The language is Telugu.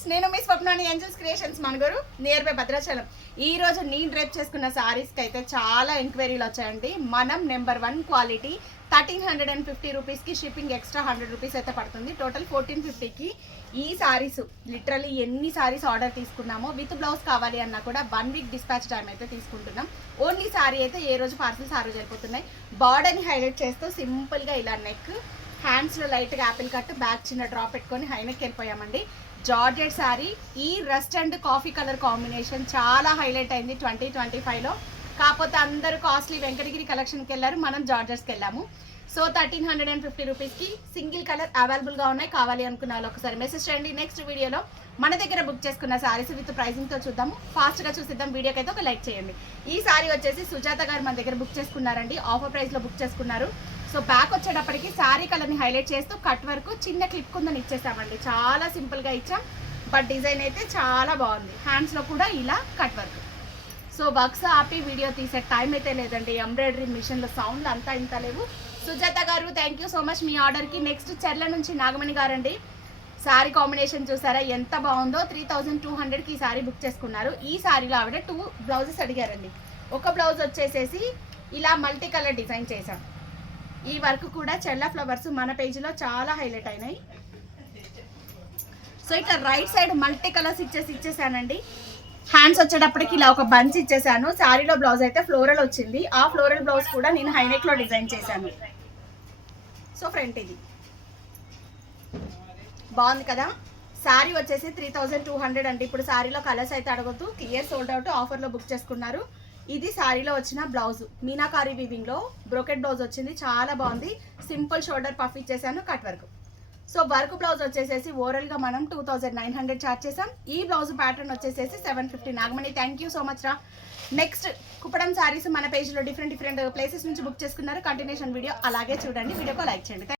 ఫ్రెండ్స్, నేను మీ స్వప్నాని angels creations Manuguru near by Bhadrachalam. ఈ రోజు నేను డ్రేప్ చేసుకున్న సారీస్కి అయితే చాలా ఎంక్వైరీలు వచ్చాయండి. మనం నెంబర్ 1 క్వాలిటీ 1350 రూపీస్కి షిప్పింగ్ ఎక్స్ట్రా 100 రూపీస్ అయితే పడుతుంది. టోటల్ 1450కి ఈ సారీస్ లిటరలీ ఎన్ని సారీస్ ఆర్డర్ తీసుకున్నామో విత్ బ్లౌజ్ కావాలి అన్నా కూడా 1 వీక్ డిస్పాచ్ టైం అయితే తీసుకుంటున్నాం. ఓన్లీ సారీ అయితే ఏ రోజు పార్సల్స్ ఆ రోజు వెళ్ళిపోతున్నాయి. బార్డర్ని హైలైట్ చేస్తూ సింపుల్గా ఇలా నెక్, హ్యాండ్స్లో లైట్గా యాపిల్ కట్, బ్యాక్ చిన్న డ్రాప్ పెట్టుకొని హైనెక్ వెళ్ళిపోయామండి. జార్జెట్ శారీ, ఈ rust and coffee colour combination చాలా హైలైట్ అయింది 2025లో. కాకపోతే అందరూ కాస్ట్లీ వెంకటగిరి కలెక్షన్కి వెళ్ళారు, మనం జార్జెట్స్కి వెళ్ళాము. సో 1350 రూపీస్కి సింగిల్ కలర్ అవైలబుల్గా ఉన్నాయి. కావాలి అనుకున్న వాళ్ళు ఒకసారి మెసేజ్ చేయండి. నెక్స్ట్ వీడియోలో మన దగ్గర బుక్ చేసుకున్న శారీస్ విత్ ప్రైజింగ్తో చూద్దాము. ఫాస్ట్గా చూసిద్దాం. వీడియోకి అయితే ఒక లైక్ చేయండి. ఈ శారీ వచ్చేసి సుజాత గారు మన దగ్గర బుక్ చేసుకున్నారండి. ఆఫర్ ప్రైస్లో బుక్ చేసుకున్నారు. సో బ్యాక్ వచ్చేటప్పటికి శారీ కలర్ని హైలైట్ చేస్తూ కట్ వరకు చిన్న క్లిప్ కుందని ఇచ్చేసామండి. చాలా సింపుల్గా ఇచ్చాం, బట్ డిజైన్ అయితే చాలా బాగుంది. హ్యాండ్స్లో కూడా ఇలా కట్ వర్క్. సో వర్క్స్ ఆపి వీడియో తీసే టైం అయితే లేదండి. ఎంబ్రాయిడరీ మిషన్లో సౌండ్ అంతా ఇంత లేవు. సుజాత గారు థ్యాంక్ యూ సో మచ్ మీ ఆర్డర్కి. నెక్స్ట్ చెర్ల నుంచి నాగమణి గారండి. శారీ కాంబినేషన్ చూసారా ఎంత బాగుందో. 3200కి ఈ శారీ బుక్ చేసుకున్నారు. ఈ శారీలో ఆవిడ 2 బ్లౌజెస్ అడిగారండి. ఒక బ్లౌజ్ వచ్చేసేసి ఇలా మల్టీ కలర్ డిజైన్ చేశాం. ఈ వర్క్ కూడా చెల్ల ఫ్లవర్స్ మన పేజీలో చాలా హైలైట్ అయినాయి. సో ఇట్లా రైట్ సైడ్ మల్టీ కలర్స్ ఇచ్చేసానండి. హ్యాండ్స్ వచ్చేటప్పటికి ఇలా ఒక బంచ్ ఇచ్చేసాను. శారీలో బ్లౌజ్ అయితే ఫ్లోరల్ వచ్చింది. ఆ ఫ్లోరల్ బ్లౌజ్ కూడా నేను హైనెక్లో డిజైన్ చేశాను. సో ఫ్రంట్ ఇది బాగుంది కదా. శారీ వచ్చేసి 3200 అండి. ఇప్పుడు శారీలో కలర్స్ అయితే అడగొద్దు, క్లియర్ సోల్డ్ అవుట్. ఆఫర్లో బుక్ చేసుకున్నారు. ఇది శారీలో వచ్చిన బ్లౌజ్, మీనాకారీ వీవింగ్లో బ్రోకెట్ బ్లౌజ్ వచ్చింది. చాలా బాగుంది. సింపుల్ షోల్డర్ పఫ్ ఇచ్చేసాను, cut work. So work blouse వచ్చేసేసి ఓవరాల్గా మనం 2900 చార్జ్ చేసాం. ఈ బ్లౌజ్ ప్యాటర్న్ వచ్చేసేసి 750. Nagamani thank you so much రా. నెక్స్ట్ కుప్పడం శారీస్ మన పేజ్లో డిఫరెంట్ ప్లేసెస్ నుంచి బుక్ చేసుకున్నారు. కంటిన్యూషన్ వీడియో అలాగే చూడండి. వీడియోకి లైక్ చేయండి.